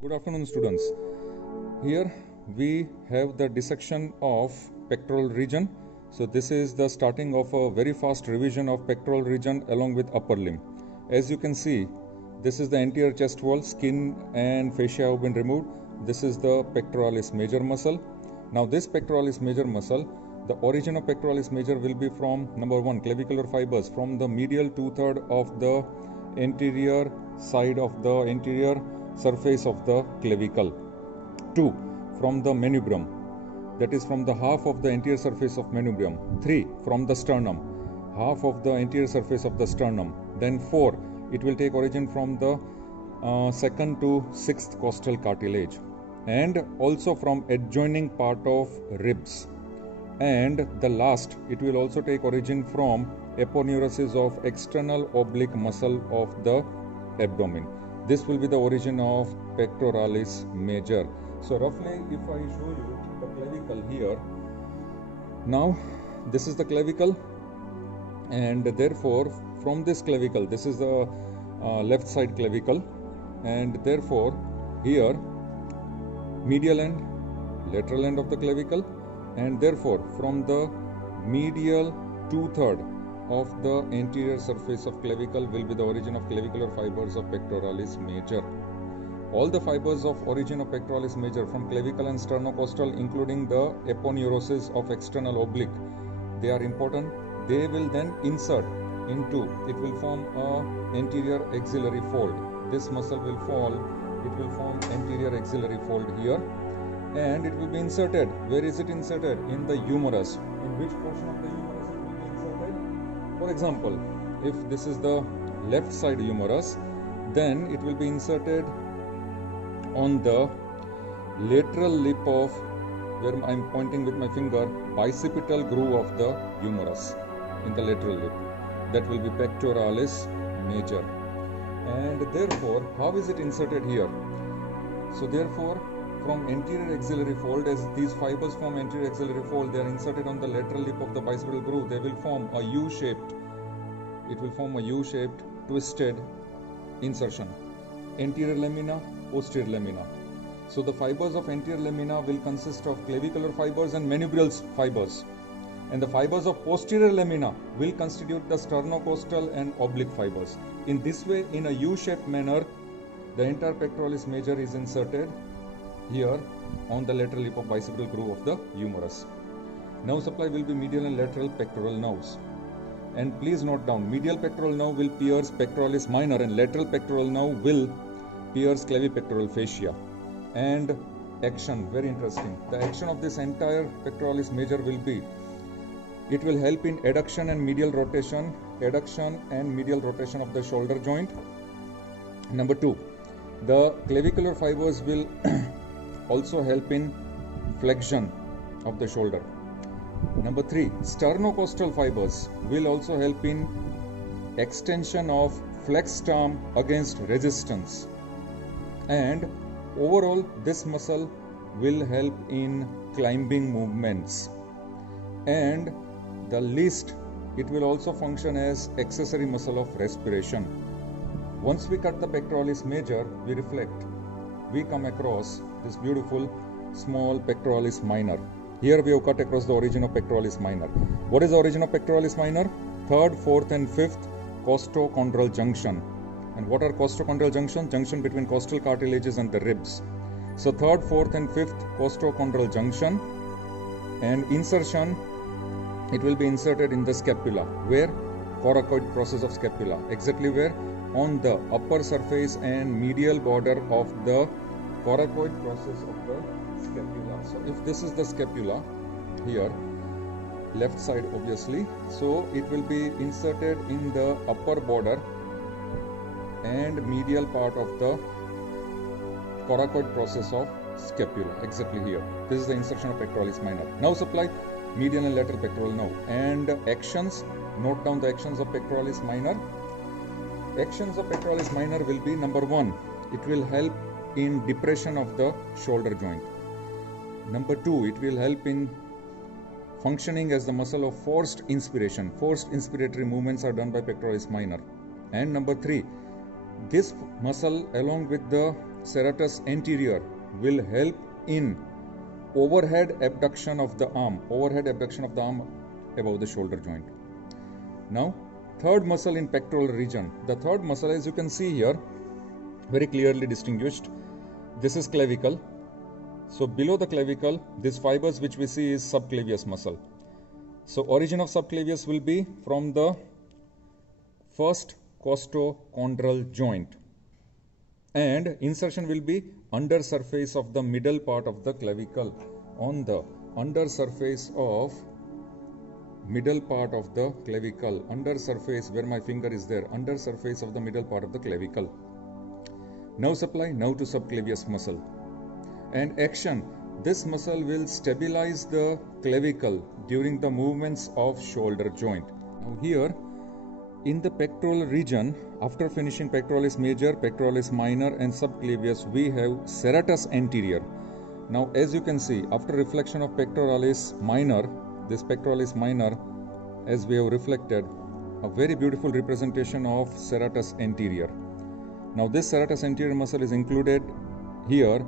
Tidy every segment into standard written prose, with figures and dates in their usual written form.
Good afternoon, students. Here we have the dissection of pectoral region. So this is the starting of a very fast revision of pectoral region along with upper limb. As you can see, this is the anterior chest wall, skin and fascia have been removed. This is the pectoralis major muscle. Now this pectoralis major muscle, the origin of pectoralis major will be from number 1, clavicular fibers from the medial 2/3 of the anterior side of the anterior surface of the clavicle. 2, from the manubrium, that is from the half of the anterior surface of manubrium. 3, from the sternum, half of the anterior surface of the sternum. Then 4, it will take origin from the 2nd to 6th costal cartilage, and also from adjoining part of ribs. And the last, it will also take origin from aponeurosis of external oblique muscle of the abdomen. This will be the origin of pectoralis major. So roughly, if I show you the clavicle here, now this is the clavicle, and therefore from this clavicle, this is the left side clavicle, and therefore here medial end, lateral end of the clavicle, and therefore from the medial 2/3 of the anterior surface of clavicle will be the origin of clavicular fibers of pectoralis major. All the fibers of origin of pectoralis major from clavicle and sternocostal, including the aponeurosis of external oblique, they are important. They will then insert into, it will form a anterior axillary fold. This muscle will fall, it will form anterior axillary fold here, and it will be inserted. Where is it inserted? In the humerus. In which portion of the humerus it will be inserted? For example, if this is the left side humerus, then it will be inserted on the lateral lip of, where I am pointing with my finger, bicipital groove of the humerus in the lateral lip. That will be pectoralis major. And therefore, how is it inserted here? So therefore, from anterior axillary fold, as these fibers form anterior axillary fold, they are inserted on the lateral lip of the bicipital groove. They will form a U-shaped, it will form a U-shaped twisted insertion. Anterior lamina, posterior lamina. So the fibers of anterior lamina will consist of clavicular fibers and manubrial fibers. And the fibers of posterior lamina will constitute the sternocostal and oblique fibers. In this way, in a U-shaped manner, the entire pectoralis major is inserted here on the lateral lip of bicipital groove of the humerus. Nerve supply will be medial and lateral pectoral nerves. And please note down, medial pectoral nerve will pierce pectoralis minor and lateral pectoral nerve will pierce clavipectoral fascia. And action, very interesting. The action of this entire pectoralis major will be, it will help in adduction and medial rotation of the shoulder joint. Number 2, the clavicular fibers will also help in flexion of the shoulder. Number 3, sternocostal fibers will also help in extension of flexed arm against resistance. And overall, this muscle will help in climbing movements. And the least, it will also function as accessory muscle of respiration. Once we cut the pectoralis major, we reflect, we come across this beautiful small pectoralis minor. Here we have cut across the origin of pectoralis minor. What is the origin of pectoralis minor? 3rd, 4th and 5th costochondral junction. And what are costochondral junction? Junction between costal cartilages and the ribs. So 3rd, 4th and 5th costochondral junction, and insertion, it will be inserted in the scapula. Where? Coracoid process of scapula. Exactly where? On the upper surface and medial border of the coracoid process of the scapula. So if this is the scapula here, left side obviously, so it will be inserted in the upper border and medial part of the coracoid process of scapula, exactly here. This is the insertion of pectoralis minor. Nerve supply, medial and lateral pectoral nerve. And actions, note down the actions of pectoralis minor. Actions of pectoralis minor will be, number 1, it will help in depression of the shoulder joint. Number 2, it will help in functioning as the muscle of forced inspiration. Forced inspiratory movements are done by pectoralis minor. And number 3, This muscle along with the serratus anterior will help in overhead abduction of the arm above the shoulder joint. Now, third muscle in pectoral region. The third muscle, as you can see here, very clearly distinguished. This is clavicle. So below the clavicle, these fibers which we see is subclavius muscle. So origin of subclavius will be from the first costochondral joint, and insertion will be under surface of the middle part of the clavicle, on the under surface of middle part of the clavicle, under surface where my finger is there, under surface of the middle part of the clavicle. Nerve supply, nerve to subclavius muscle. And action, this muscle will stabilize the clavicle during the movements of shoulder joint. Now here in the pectoral region, after finishing pectoralis major, pectoralis minor and subclavius, we have serratus anterior. Now as you can see, after reflection of pectoralis minor, this pectoralis minor, as we have reflected, a very beautiful representation of serratus anterior. Now this serratus anterior muscle is included here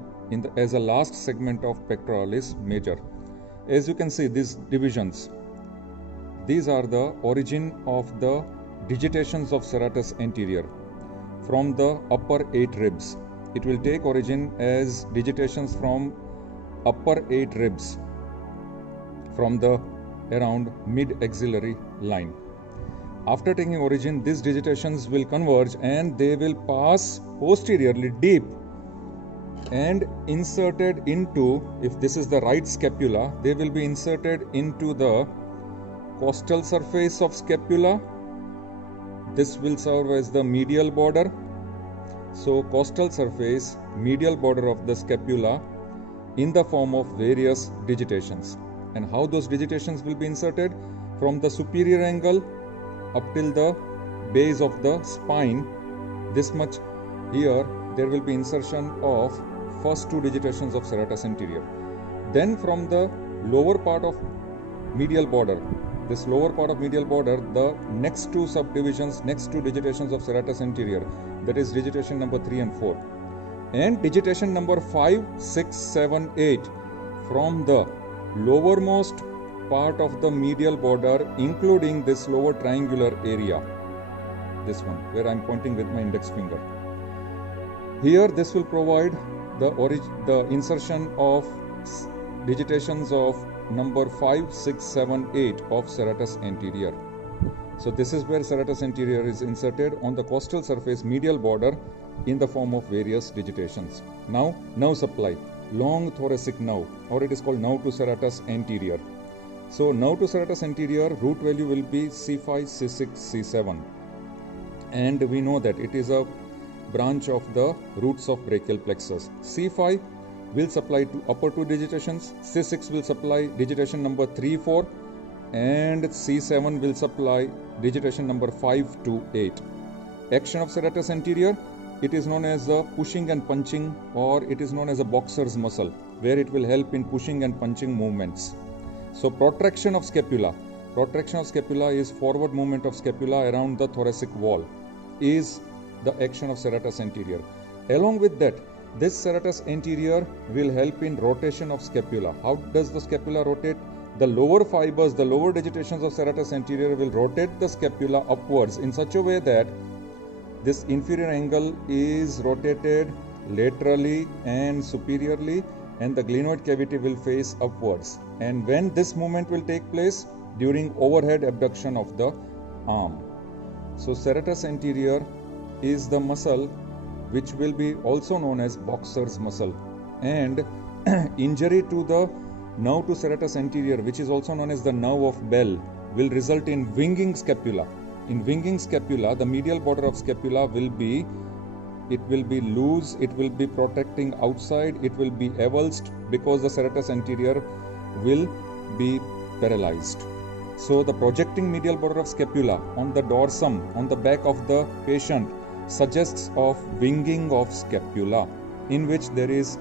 as a last segment of pectoralis major. As you can see, these divisions, these are the origin of the digitations of serratus anterior from the upper 8 ribs. It will take origin as digitations from upper 8 ribs from the around mid-axillary line. After taking origin, these digitations will converge and they will pass posteriorly deep and inserted into, if this is the right scapula, they will be inserted into the costal surface of scapula. This will serve as the medial border. So costal surface, medial border of the scapula in the form of various digitations. And how those digitations will be inserted? From the superior angle up till the base of the spine, this much here, there will be insertion of first 2 digitations of serratus anterior. Then from the lower part of medial border, this lower part of medial border, the next 2 subdivisions, next 2 digitations of serratus anterior, that is digitation number 3 and 4. And digitation number 5, 6, 7, 8 from the lowermost part of the medial border, including this lower triangular area, this one where I am pointing with my index finger. Here this will provide the insertion of digitations of number 5, 6, 7, 8 of serratus anterior. So this is where serratus anterior is inserted on the costal surface medial border in the form of various digitations. Now nerve supply, long thoracic nerve, or it is called nerve to serratus anterior. So nerve to serratus anterior, root value will be C5, C6, C7, and we know that it is a branch of the roots of brachial plexus. C5 will supply to upper 2 digitations, C6 will supply digitation number 3, 4, and C7 will supply digitation number 5 to 8. Action of serratus anterior, it is known as a pushing and punching, or it is known as a boxer's muscle, where it will help in pushing and punching movements. So protraction of scapula is forward movement of scapula around the thoracic wall, is the action of serratus anterior. Along with that, this serratus anterior will help in rotation of scapula. How does the scapula rotate? The lower fibers, the lower digitations of serratus anterior will rotate the scapula upwards in such a way that this inferior angle is rotated laterally and superiorly, and the glenoid cavity will face upwards. And when this movement will take place? During overhead abduction of the arm. So serratus anterior is the muscle which will be also known as boxer's muscle, and injury to the nerve to serratus anterior, which is also known as the nerve of Bell, will result in winging scapula. In winging scapula, the medial border of scapula will be loose, it will be protecting outside, it will be avulsed because the serratus anterior will be paralyzed. So the projecting medial border of scapula on the dorsum, on the back of the patient, suggests of winging of scapula, in which there is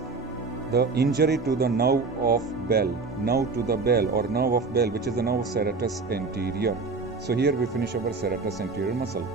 the injury to the nerve of Bell, nerve to the Bell or nerve of Bell, which is the nerve of serratus anterior. So here we finish our serratus anterior muscle.